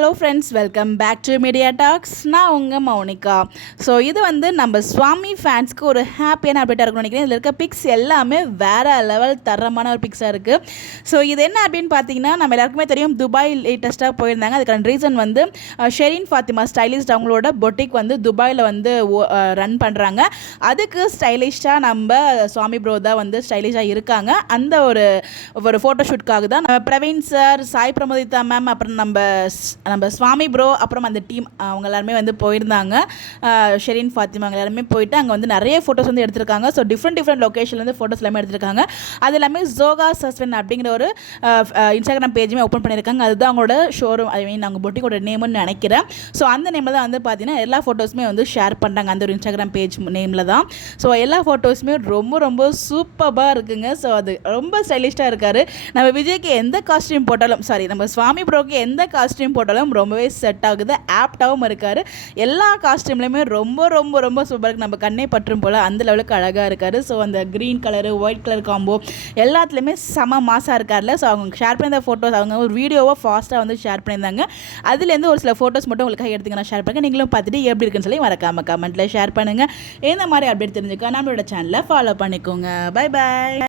Hello friends, welcome back to Media Talks. நான் உங்கள் Mounika. So இது வந்து நம்ம சுவாமி ஃபேன்ஸ்க்கு ஒரு ஹாப்பியான அப்டேட்டாக இருக்கும்னு நினைக்கிறேன். இதில் இருக்க பிக்ஸ் எல்லாமே வேறு லெவல் தரமான ஒரு பிக்ஸாக இருக்குது. ஸோ இது என்ன அப்படின்னு பார்த்தீங்கன்னா, நம்ம எல்லாருக்குமே தெரியும் துபாய் லேட்டஸ்ட்டாக போயிருந்தாங்க. அதுக்கான ரீசன் வந்து ஷெரீன் ஃபாத்திமா ஸ்டைலிஸ்ட் அவங்களோட பொட்டிக் வந்து துபாயில் வந்து ரன் பண்ணுறாங்க. அதுக்கு ஸ்டைலிஷ்டாக நம்ம சுவாமி ப்ரோ தான் வந்து ஸ்டைலிஷாக இருக்காங்க. அந்த ஒரு ஃபோட்டோ ஷூட்காக தான் பிரவீன் சார், சாய் பிரமோதிதா மேம், அப்புறம் நம்ம சுவாமி ப்ரோ, அப்புறம் அந்த டீம் அவங்க எல்லாருமே வந்து போயிருந்தாங்க. ஷெரீன் ஃபாத்திமா அவங்க எல்லாருமே போயிட்டு அங்கே வந்து நிறைய ஃபோட்டோஸ் வந்து எடுத்திருக்காங்க. ஸோ டிஃப்ரெண்ட் லொக்கேஷன்லேருந்து ஃபோட்டோஸ் எல்லாமே எடுத்திருக்காங்க. அது எல்லாமே ஜோகா சஸ்வென் அப்படிங்கிற ஒரு இன்ஸ்டாகிராம் பேஜுமே ஓப்பன் பண்ணியிருக்காங்க. அதுதான் அவங்களோட ஷோரூம், ஐ மீன் அவங்க பொட்டிக்கோட நேம்னு நினைக்கிறேன். ஸோ அந்த நேமில் தான் வந்து பார்த்தீங்கன்னா எல்லா ஃபோட்டோஸுமே வந்து ஷேர் பண்ணுறாங்க, அந்த ஒரு இன்ஸ்டாகிராம் பேஜ் நேமில் தான். ஸோ எல்லா ஃபோட்டோஸுமே ரொம்ப சூப்பராக இருக்குங்க. ஸோ அது ரொம்ப ஸ்டைலிஷ்டாக இருக்கார். நம்ம விஜய்க்கு எந்த காஸ்டியூம் போட்டாலும், நம்ம சுவாமி ப்ரோக்கு எந்த காஸ்டியூம் போட்டாலும் ரொம்பவே செட் ஆகுது, ஆப்டாகவும் இருக்கார். எல்லா காஸ்டியூம்லையுமே ரொம்ப சூப்பராக இருக்குது. நம்ம கண்ணே பற்றும் போல் அந்த லெவலுக்கு அழகாக இருக்கார். ஸோ அந்த green colour, white colour combo எல்லாத்துலேயுமே செம மாசாக இருக்கார்ல. ஸோ அவங்க ஷேர் பண்ணியிருந்த ஃபோட்டோஸ், அவங்க ஒரு வீடியோவை ஃபாஸ்ட்டாக வந்து ஷேர் பண்ணியிருந்தாங்க. அதுலேருந்து ஒரு சில ஃபோட்டோஸ் மட்டும் உங்களுக்காக எடுத்துக்க நான் ஷேர் பண்ணுறேன். நீங்களும் பார்த்துட்டு எப்படி இருக்குன்னு சொல்லி மறக்காம கமெண்ட்டில் ஷேர் பண்ணுங்கள். இந்த மாதிரி அப்டேட் தெரிஞ்சுக்க நம்மளோட சேனலை ஃபாலோ பண்ணிக்கோங்க. Bye bye.